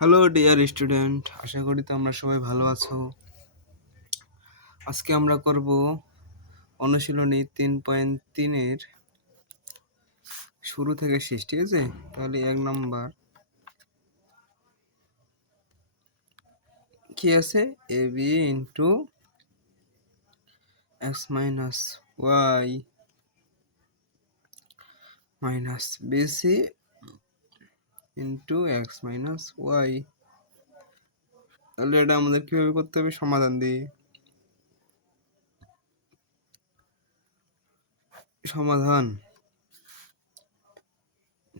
Hello dear student, আশা করি তোমরা সবাই ভালো আছো। আজকে আমরা করব অনুশীলনী 3.3-এর শুরু থেকে শেষ, ঠিক আছে? তাহলে 1 নম্বর কি আছে? A b into x minus y minus b c into x minus y. তাহলে এটা আমাদের কিভাবে করতে হবে? সমাধান দিয়ে। সমাধান,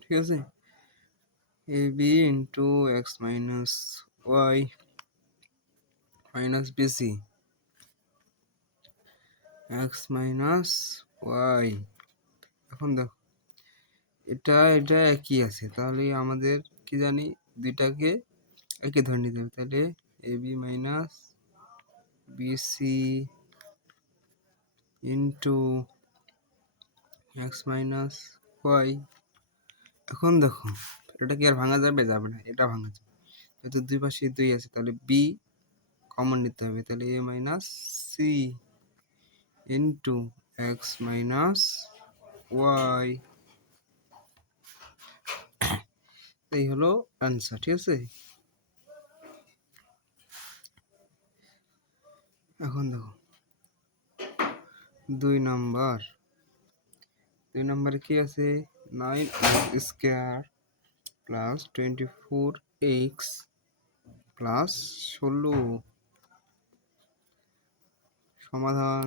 ঠিক আছে? A b into x minus y minus b c x minus y. এখন দেখো, এটা একই আছে, তাহলে আমাদের কি জানি দুইটাকে একই ধরে নিতে হবে। তাহলে a b minus b c into x minus y. এখন দেখো, এটা কি আর ভাঙা যাবে? যাবে না, এটা ভাঙা যাবে। যেহেতু দুই পাশে দুই আছে, তাহলে বি কমন নিতে হবে। তাহলে a minus c into x minus y. এই হলো অ্যান্সার, ঠিক আছে? এখন দেখো, 2 নম্বরে কি আছে? 9x square plus 24x plus 16। সমাধান।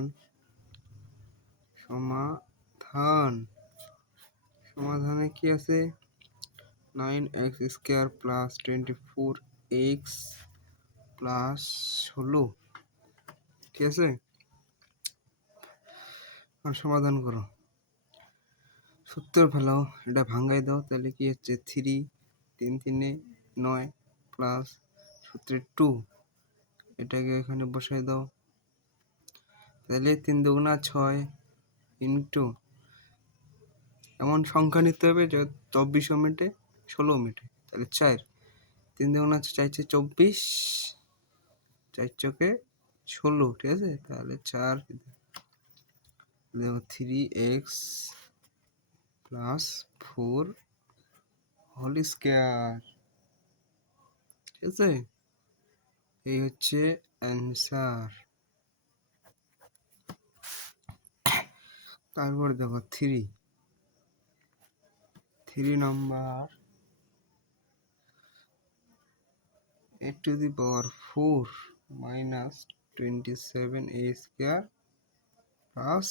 সমাধানে কি আছে? 9x square plus 24x plus 16, ঠিক আছে? আর সমাধান করো, সূত্র ফেলাও, এটা ভাঙাই দাও। তাহলে কি হচ্ছে? 3 3 3 9 প্লাস সূত্রে 2, এটাকে এখানে বসাই দাও। তাহলে 3 দুগুণা 6 ইন্টু এমন সংখ্যা নিতে হবে যে 24 মিনিটে 16 মিনিটে। তাহলে 4 3 দুগুণা 4 24, 4 চোখে 16, ঠিক আছে? তাহলে 4 দেখো 3x প্লাস 4 হোল স্কোয়ার, ঠিক আছে? এই হচ্ছে অ্যান্সার। তারপরে দেখো 3 নম্বর, a to the power 4 minus 27a square plus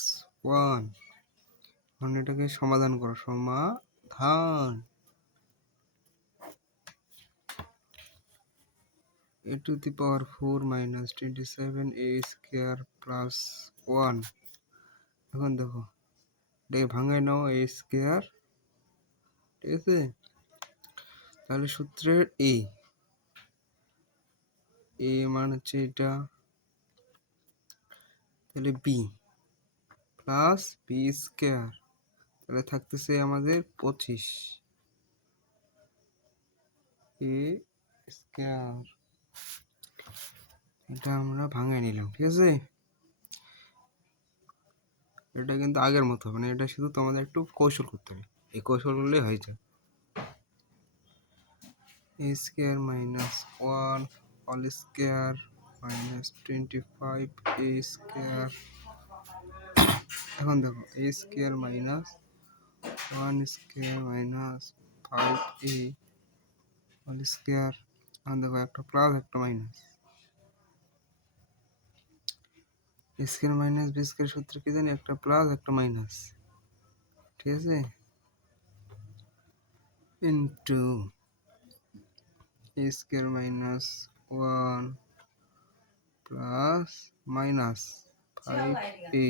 1। এখন এটাকে সমাধান করো। সমাধান, a to the power 4 minus 27a square plus 1। এখন দেখো, এটাকে ভাঙায় নাও, a স্কোয়ার, ঠিক আছে? তাহলে সূত্রের এ মান হচ্ছে এটা, তাহলে বি প্লাস বি স্কোয়ার, তাহলে থাকতেছে আমাদের 25 এ স্কোয়ার। এটা আমরা ভাঙায় নিলাম, ঠিক আছে? এটা কিন্তু আগের মতো হবে না, এটা শুধু তোমাদের একটু কৌশল করতে হবে। এই কৌশল করলে হয়ে যায়। A square minus 1 whole square minus 25 a square. এখন দেখো, a square minus 1 square minus 5a whole square. এখন দেখো, একটা প্লাস একটা minus. Square minus b square সূত্র কি জানি? একটা প্লাস একটা মাইনাস, ঠিক আছে? Into a square minus 1 plus minus 5a।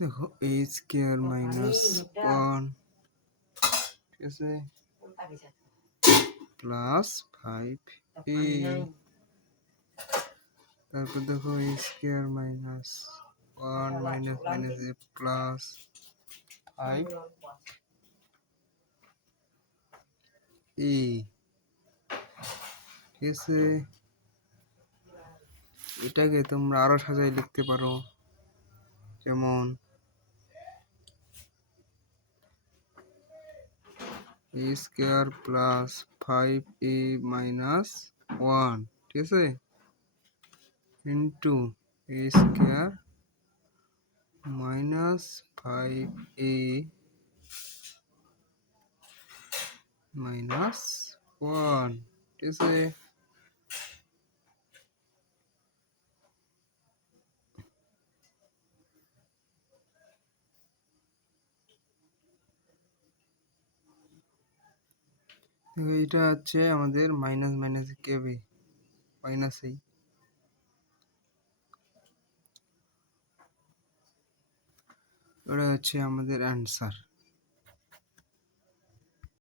দেখো, এ স্কোয়ার মাইনাস 1 ঠিক আছে, প্লাস 5a, তারপর দেখো a square minus 1 minus minus a plus 5a, ঠিক আছে। এটাকে তোমরা আরো সাজাই লিখতে পারো, যেমন a square plus 5a minus 1, ঠিক আছে, into a square minus 5a minus 1, ঠিক আছে। এটা হচ্ছে আমাদের মাইনাস মাইনাস কেবি মাইনাস এই, ওটা হচ্ছে আমাদের অ্যান্সার।